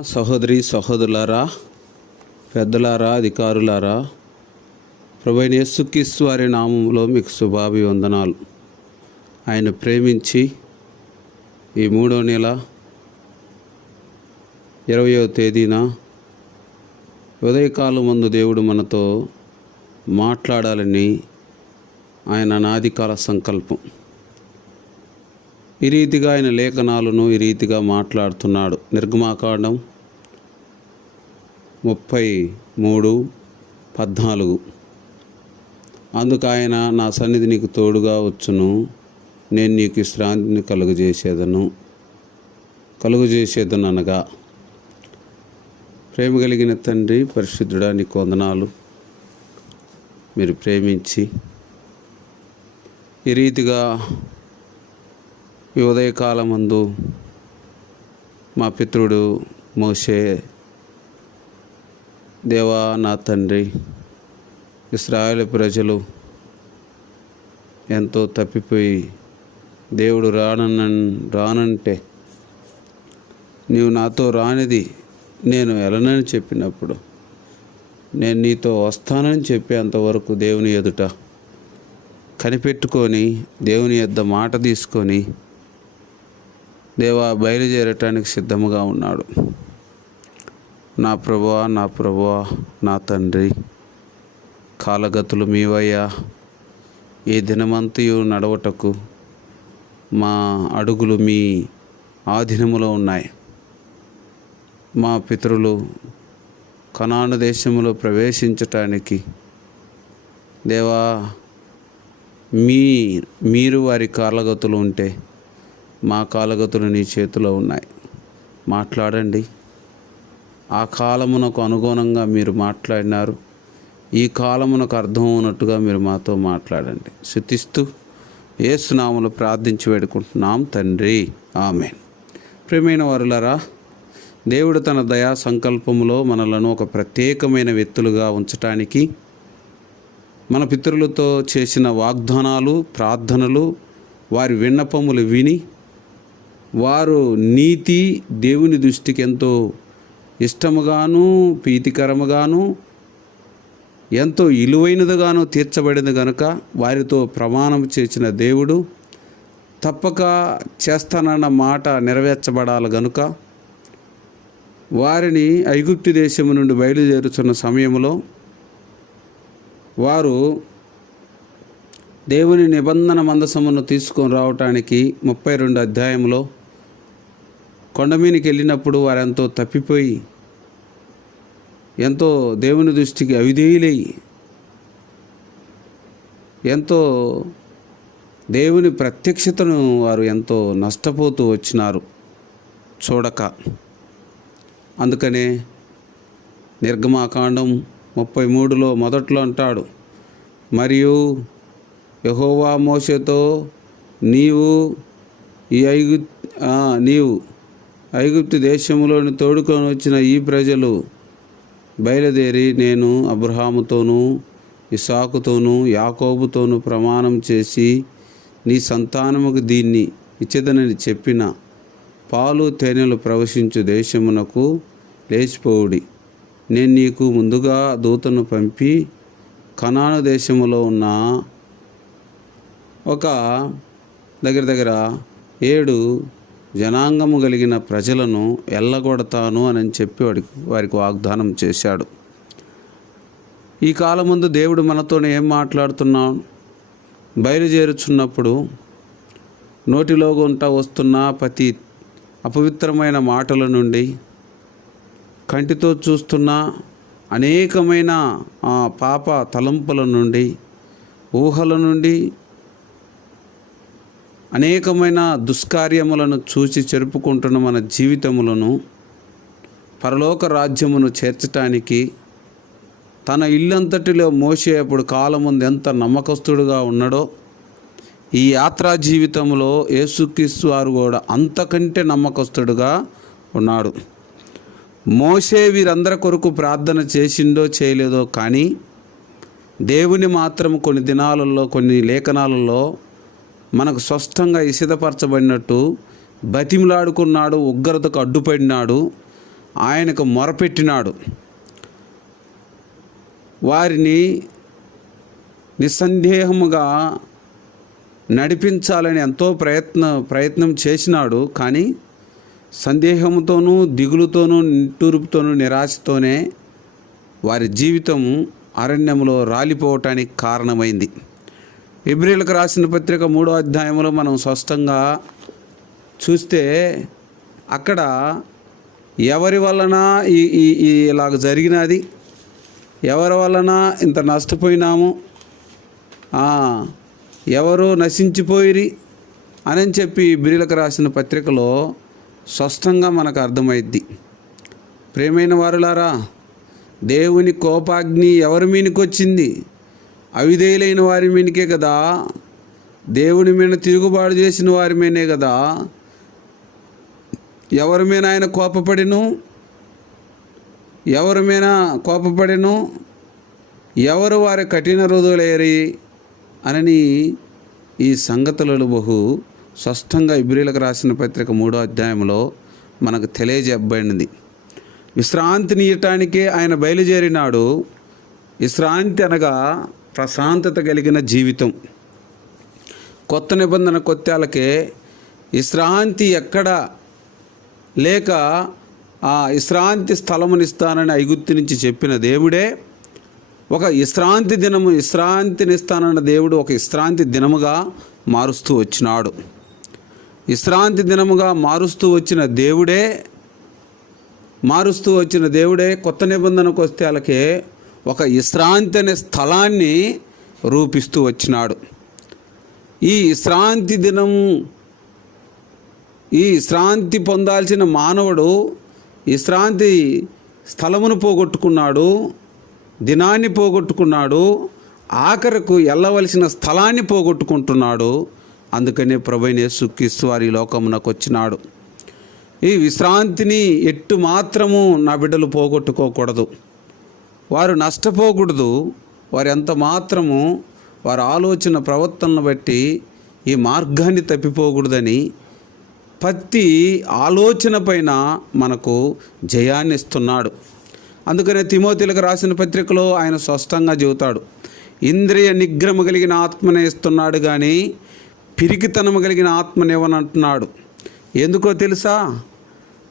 సహోదరి సహోదరులారా పెద్దలారా అధికారులారా ప్రభైన యేసుక్రీస్తు వారి నామంలో మీకు శుభాభివందనాలు. ఆయన ప్రేమించి ఈ మూడో నెల ఇరవయో తేదీన ఉదయకాలం ముందు దేవుడు మనతో మాట్లాడాలని ఆయన నాదికాల సంకల్పం. ఈ రీతిగా ఆయన లేఖనాలను ఈ రీతిగా మాట్లాడుతున్నాడు. నిర్గమాకాండం ముప్పై మూడు పద్నాలుగు. అందుకు ఆయన నా సన్నిధి నీకు తోడుగా వచ్చును నేను నీకు విశ్రాంతిని కలుగజేసేదను కలుగజేసేదను అనగా ప్రేమ కలిగిన తండ్రి పరిశుద్ధుడా నీకు వందనాలు. మీరు ప్రేమించి ఈ రీతిగా ఈ ఉదయకాలమందు మా పితృడు మోసే దేవా నా తండ్రి ఇస్రాయేల్ ప్రజలు ఎంతో తప్పిపోయి దేవుడు రానన్న రానంటే నీవు నాతో రానిది నేను వెళ్ళనని చెప్పినప్పుడు నేను నీతో వస్తానని చెప్పేంతవరకు దేవుని ఎదుట కనిపెట్టుకొని దేవుని యొద్ద మాట తీసుకొని దేవా బయలుదేరటానికి సిద్ధముగా ఉన్నాడు. నా ప్రభువా నా ప్రభువా నా తండ్రి కాలగతులు మీవయ్యా ఈ దినమంతయు నడవటకు మా అడుగులు మీ ఆధీనములో ఉన్నాయి. మా పితరులు కనాను దేశములో ప్రవేశించటానికి దేవా మీ మీరు వారి కాలగతులు ఉంటే మా కాలగతులు నీ చేతిలో ఉన్నాయి. మాట్లాడండి. ఆ కాలమునకు అనుగుణంగా మీరు మాట్లాడినారు. ఈ కాలమునకు అర్థం ఉన్నట్టుగా మీరు మాతో మాట్లాడండి. శుతిస్తూ ఏసునామలు ప్రార్థించి వేడుకుంటున్నాం తండ్రి. ఆమె ప్రియమైన వరులరా దేవుడు తన దయా సంకల్పములో మనలను ఒక ప్రత్యేకమైన వ్యక్తులుగా ఉంచటానికి మన పితరులతో చేసిన వాగ్దానాలు ప్రార్థనలు వారి విన్నపములు విని వారు నీతి దేవుని దృష్టికి ఎంతో ఇష్టముగాను ప్రీతికరముగాను ఎంతో ఇలువైనదిగాను తీర్చబడింది గనుక వారితో ప్రమాణం చేసిన దేవుడు తప్పక చేస్తానన్న మాట నెరవేర్చబడాలి గనుక వారిని ఐగుప్తు దేశం నుండి బయలుదేరుతున్న సమయంలో వారు దేవుని నిబంధన మందసమును తీసుకొని రావటానికి ముప్పై రెండు అధ్యాయంలో కొండ మీదకి వెళ్ళినప్పుడు వారెంతో తప్పిపోయి ఎంతో దేవుని దృష్టికి అవిధేయులై ఎంతో దేవుని ప్రత్యక్షతను వారు ఎంతో నష్టపోతూ వచ్చినారు చూడక. అందుకనే నిర్గమాకాండం ముప్పై మూడులో మొదట్లో అంటాడు మరియు యహోవా మోసతో నీవు ఈ ఐగు నీవు ఐగుప్తు దేశంలోని తోడుకొని వచ్చిన ఈ ప్రజలు బయలుదేరి నేను అబ్రహాముతోనూ ఇసాకుతోనూ యాకోబుతోనూ ప్రమాణం చేసి నీ సంతానముకు దీన్ని ఇచ్చదనని చెప్పిన పాలు తేనెలు ప్రవశించు దేశమునకు లేచిపోవుడి. నేను నీకు ముందుగా దూతను పంపి కనాను దేశములో ఉన్న ఒక దగ్గర దగ్గర ఏడు జనాంగము కలిగిన ప్రజలను ఎల్లగొడతాను అని చెప్పి వాడికి వారికి వాగ్దానం చేశాడు. ఈ కాలం ముందు దేవుడు మనతో ఏం మాట్లాడుతున్నాం బయలుదేరుచున్నప్పుడు నోటిలో గుంట వస్తున్న ప్రతి అపవిత్రమైన మాటల నుండి కంటితో చూస్తున్న అనేకమైన ఆ పాప తలంపుల నుండి ఊహల నుండి అనేకమైన దుష్కార్యములను చూసి చెరుపుకుంటున్న మన జీవితములను పరలోక రాజ్యమును చేర్చటానికి తన ఇల్లంతటిలో మోసే అప్పుడు కాలముందు ఎంత నమ్మకస్తుడుగా ఉన్నాడో ఈ యాత్రా జీవితంలో యేసుక్రీస్తు వారు కూడా అంతకంటే నమ్మకస్తుడుగా ఉన్నాడు. మోసే వీరందరి కొరకు ప్రార్థన చేసిందో చేయలేదో కానీ దేవుని మాత్రం కొన్ని దినాలలో కొన్ని లేఖనాలలో మనకు స్పష్టంగా ఇసిదపరచబడినట్టు బతిమిలాడుకున్నాడు ఉగ్రతకు అడ్డుపడినాడు ఆయనకు మొరపెట్టినాడు. వారిని నిస్సందేహముగా నడిపించాలని ఎంతో ప్రయత్న ప్రయత్నం చేసినాడు. కానీ సందేహంతోనూ దిగులుతోనూ నిట్టూరుపుతోనూ నిరాశతోనే వారి జీవితం అరణ్యంలో రాలిపోవటానికి కారణమైంది. ఇబ్రిలకు రాసిన పత్రిక మూడో అధ్యాయంలో మనం స్పష్టంగా చూస్తే అక్కడ ఎవరి వలన ఈ ఈ ఇలాగ జరిగినది? ఎవరి వలన ఇంత నష్టపోయినాము? ఎవరు నశించిపోయిరి? అని చెప్పి బిరిలకు రాసిన పత్రికలో స్పష్టంగా మనకు అర్థమైద్ది. ప్రేమైన వారులారా దేవుని కోపాగ్ని ఎవరి మీనికొచ్చింది? వచ్చింది అవిధేయులైన వారి మీనికే కదా. దేవుని మీద తిరుగుబాటు చేసిన వారి మీనే కదా. ఎవరి మీద ఆయన కోపపడిను? ఎవరి మీద కోపపడిను? ఎవరు వారి కఠిన హృదయులేరి? అనని ఈ సంగతులలో బహు స్పష్టంగా ఇబ్రిలకు రాసిన పత్రిక మూడో అధ్యాయంలో మనకు తెలియజెప్పబడినది విశ్రాంతిని ఇయటానికే ఆయన బయలుదేరినాడు. విశ్రాంతి అనగా ప్రశాంతత కలిగిన జీవితం. కొత్త నిబంధన కొత్తాలకే విశ్రాంతి ఎక్కడ లేక ఆ విశ్రాంతి స్థలమునిస్తానని ఐగుప్తి నుంచి చెప్పిన దేవుడే ఒక విశ్రాంతి దినము విశ్రాంతినిస్తానన్న దేవుడు ఒక విశ్రాంతి దినముగా మారుస్తూ వచ్చినాడు. విశ్రాంతి దినముగా మారుస్తూ వచ్చిన దేవుడే మారుస్తూ వచ్చిన దేవుడే కొత్త నిబంధనకు వస్తే ఒక విశ్రాంతి అనే స్థలాన్ని రూపిస్తూ వచ్చినాడు. ఈ విశ్రాంతి దినం ఈ విశ్రాంతి పొందాల్సిన మానవుడు విశ్రాంతి స్థలమును పోగొట్టుకున్నాడు దినాన్ని పోగొట్టుకున్నాడు ఆఖరకు వెళ్ళవలసిన స్థలాన్ని పోగొట్టుకుంటున్నాడు. అందుకనే ప్రభైన యేసుక్రీస్తు వారి లోకమునకు వచ్చినాడు. ఈ విశ్రాంతిని ఎట్టు మాత్రము నా బిడ్డలు పోగొట్టుకోకూడదు. వారు నష్టపోకూడదు. వారు ఎంత మాత్రము వారి ఆలోచన ప్రవర్తనను బట్టి ఈ మార్గాన్ని తప్పిపోకూడదని ప్రతి ఆలోచన పైన మనకు జయాన్ని ఇస్తున్నాడు. అందుకనే తిమోతిలకు రాసిన పత్రికలో ఆయన స్పష్టంగా చెబుతాడు. ఇంద్రియ నిగ్రమ కలిగిన ఆత్మనే ఇస్తున్నాడు కానీ పిరికితనము కలిగిన ఆత్మనివ్వనంటున్నాడు ఎందుకో తెలుసా?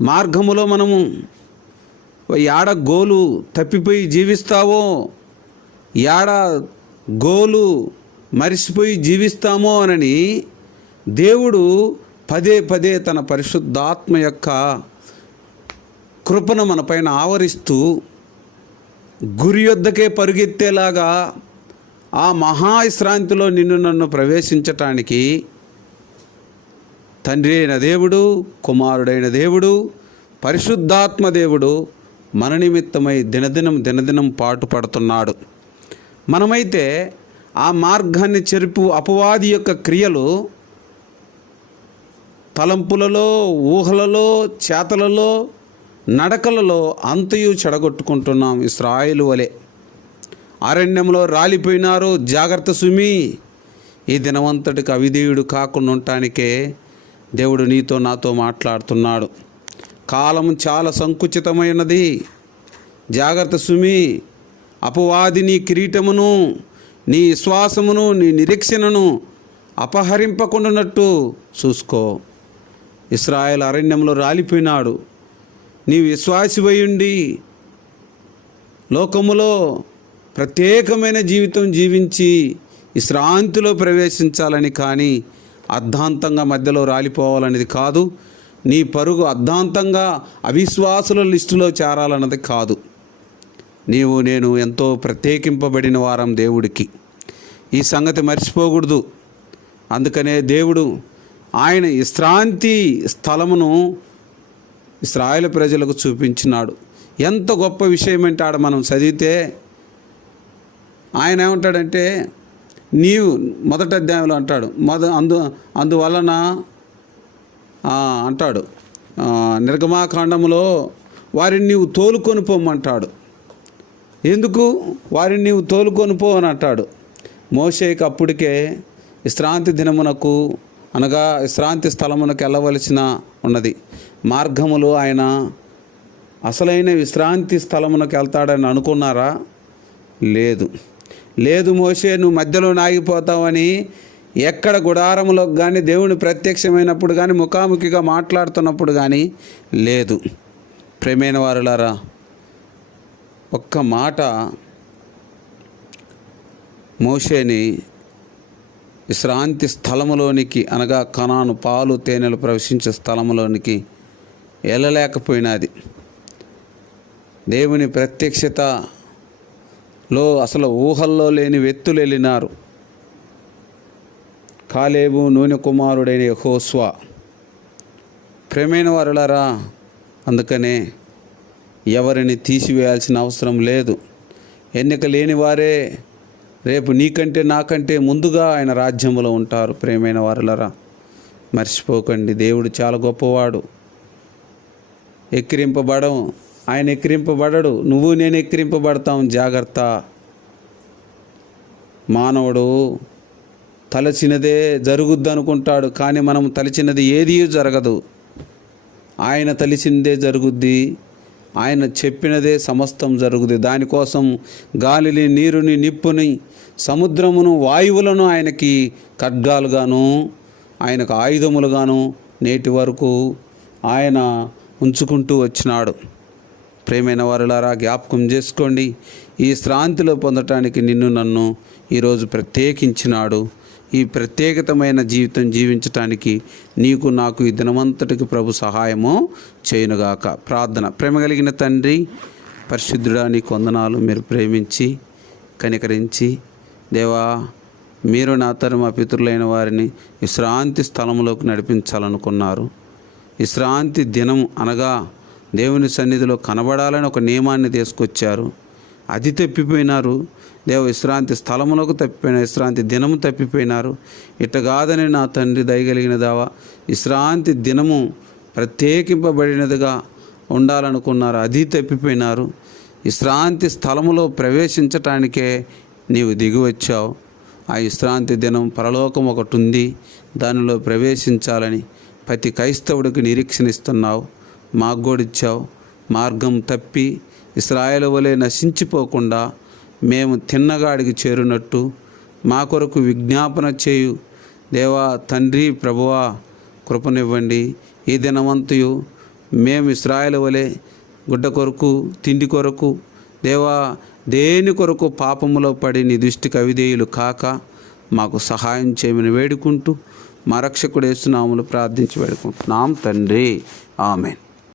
మార్గములో మనము యాడ గోలు తప్పిపోయి జీవిస్తావో? యాడ గోలు మరిసిపోయి జీవిస్తామో అనని దేవుడు పదే పదే తన పరిశుద్ధాత్మ యొక్క కృపను మనపైన ఆవరిస్తూ గురి యొద్దకే పరుగెత్తేలాగా ఆ మహావిశ్రాంతిలో నిన్ను నన్ను ప్రవేశించటానికి తండ్రి అయిన దేవుడు కుమారుడైన దేవుడు పరిశుద్ధాత్మ దేవుడు మన నిమిత్తమై దినదినం దినదినం పాటు పడుతున్నాడు. మనమైతే ఆ మార్గాన్ని చెరుపు అపవాది యొక్క క్రియలు తలంపులలో ఊహలలో చేతలలో నడకలలో అంతయు చెడగొట్టుకుంటున్నాం ఇస్రాయిలు వలె. అరణ్యంలో రాలిపోయినారు జాగ్రత్త సుమి ఈ దినవంతటికి అవిధేయుడు కాకుండా ఉండటానికే దేవుడు నీతో నాతో మాట్లాడుతున్నాడు. కాలం చాలా సంకుచితమైనది. జాగ్రత్త సుమి. అపవాది నీ కిరీటమును నీ విశ్వాసమును నీ నిరీక్షణను అపహరింపకుండానట్టు చూసుకో. ఇస్రాయల్ అరణ్యంలో రాలిపోయినాడు. నీ విశ్వాసివయుండి లోకములో ప్రత్యేకమైన జీవితం జీవించి విశ్రాంతిలో ప్రవేశించాలని కానీ అర్ధాంతంగా మధ్యలో రాలిపోవాలనేది కాదు. నీ పరుగు అర్ధాంతంగా అవిశ్వాసుల లిస్టులో చేరాలన్నది కాదు. నీవు నేను ఎంతో ప్రత్యేకింపబడిన వారం దేవుడికి. ఈ సంగతి మర్చిపోకూడదు. అందుకనే దేవుడు ఆయన విశ్రాంతి స్థలమును ఇస్రాయేల్ ప్రజలకు చూపించినాడు. ఎంత గొప్ప విషయం అంటే ఆడ మనం చదివితే ఆయన ఏమంటాడంటే నీవు మొదట అధ్యాయంలో అంటాడు మొద అందు అందువలన అంటాడు. ఆ, నిర్గమాకాండములో వారిని నీవు తోలుకొని పొమ్మంటాడు ఎందుకు? వారిని నీవు తోలుకొని పో అని అంటాడు. మోషేకి అప్పటికే విశ్రాంతి దినమునకు అనగా విశ్రాంతి స్థలమునకు వెళ్ళవలసిన ఉన్నది. మార్గములో ఆయన అసలైన విశ్రాంతి స్థలమునకు వెళ్తాడని అనుకున్నారా? లేదు. లేదు మోసే నువ్వు మధ్యలో నాగిపోతావని ఎక్కడ గుడారంలో కానీ దేవుని ప్రత్యక్షమైనప్పుడు కానీ ముఖాముఖిగా మాట్లాడుతున్నప్పుడు కానీ లేదు. ప్రేమైన వారులారా ఒక్క మాట మోషేని విశ్రాంతి స్థలములోనికి అనగా కణాను పాలు తేనెలు ప్రవేశించే స్థలములోనికి వెళ్ళలేకపోయినది దేవుని ప్రత్యక్షతలో అసలు ఊహల్లో లేని వ్యక్తులు వెళ్ళినారు. కాలేబు నూనె కుమారుడైన యెహోస్వా ప్రేమైన వారులారా అందుకనే ఎవరిని తీసివేయాల్సిన అవసరం లేదు. ఎన్నిక లేని వారే రేపు నీకంటే నాకంటే ముందుగా ఆయన రాజ్యంలో ఉంటారు ప్రేమైన వారులరా. మర్చిపోకండి దేవుడు చాలా గొప్పవాడు. ఎక్కిరింపబడం ఆయన ఎక్కిరింపబడడు నువ్వు నేను ఎక్కిరింపబడతాం జాగ్రత్త. మానవుడు తలచినదే జరుగుద్ది అనుకుంటాడు కానీ మనం తలచినది ఏదీ జరగదు. ఆయన తలిచిందే జరుగుద్ది ఆయన చెప్పినదే సమస్తం జరుగుద్ది. దానికోసం గాలిని నీరుని నిప్పుని సముద్రమును వాయువులను ఆయనకి ఖడ్గాలుగాను ఆయనకు ఆయుధములుగాను నేటి వరకు ఆయన ఉంచుకుంటూ వచ్చినాడు. ప్రేమైన వారులారా జ్ఞాపకం చేసుకోండి. ఈ శ్రాంతిలో పొందటానికి నిన్ను నన్ను ఈరోజు ప్రత్యేకించినాడు. ఈ ప్రత్యేకతమైన జీవితం జీవించటానికి నీకు నాకు ఈ దినమంతటికి ప్రభు సహాయము చేయనుగాక. ప్రార్థన. ప్రేమ కలిగిన తండ్రి పరిశుద్ధుడా నీ కొందనాలు మీరు ప్రేమించి కనికరించి దేవా మీరు నా తరం మా పితరులైన వారిని విశ్రాంతి స్థలంలోకి నడిపించాలనుకున్నారు. విశ్రాంతి దినం అనగా దేవుని సన్నిధిలో కనబడాలని ఒక నియమాన్ని తీసుకొచ్చారు. అది తప్పిపోయినారు. దేవ విశ్రాంతి స్థలములకు తప్పిపోయిన విశ్రాంతి దినము తప్పిపోయినారు. ఇటగాదని నా తండ్రి దయగలిగిన దావా విశ్రాంతి దినము ప్రత్యేకింపబడినదిగా ఉండాలనుకున్నారు అది తప్పిపోయినారు. విశ్రాంతి స్థలములో ప్రవేశించటానికే నీవు దిగివచ్చావు. ఆ విశ్రాంతి దినం పరలోకం ఒకటి ఉంది దానిలో ప్రవేశించాలని ప్రతి క్రైస్తవుడికి నిరీక్షణ ఇస్తున్నావు మాగ్గోడిచ్చావు మార్గం తప్పి ఇస్రాయేల్ వలె నశించిపోకుండా మేము తిన్నగాడికి చేరునట్టు మా కొరకు విజ్ఞాపన చేయు. దేవా తండ్రి ప్రభువా కృపనివ్వండి. ఈ దినవంతుయు మేము ఇస్రాయల వలె గుడ్డ కొరకు తిండి కొరకు దేవా దేని కొరకు పాపములో పడి నీ దృష్టికి అవిధేయులు కాక మాకు సహాయం చేయమని వేడుకుంటూ మా రక్షకుడు వేస్తున్నాములు ప్రార్థించి వేడుకుంటున్నాం తండ్రి. ఆమెన్.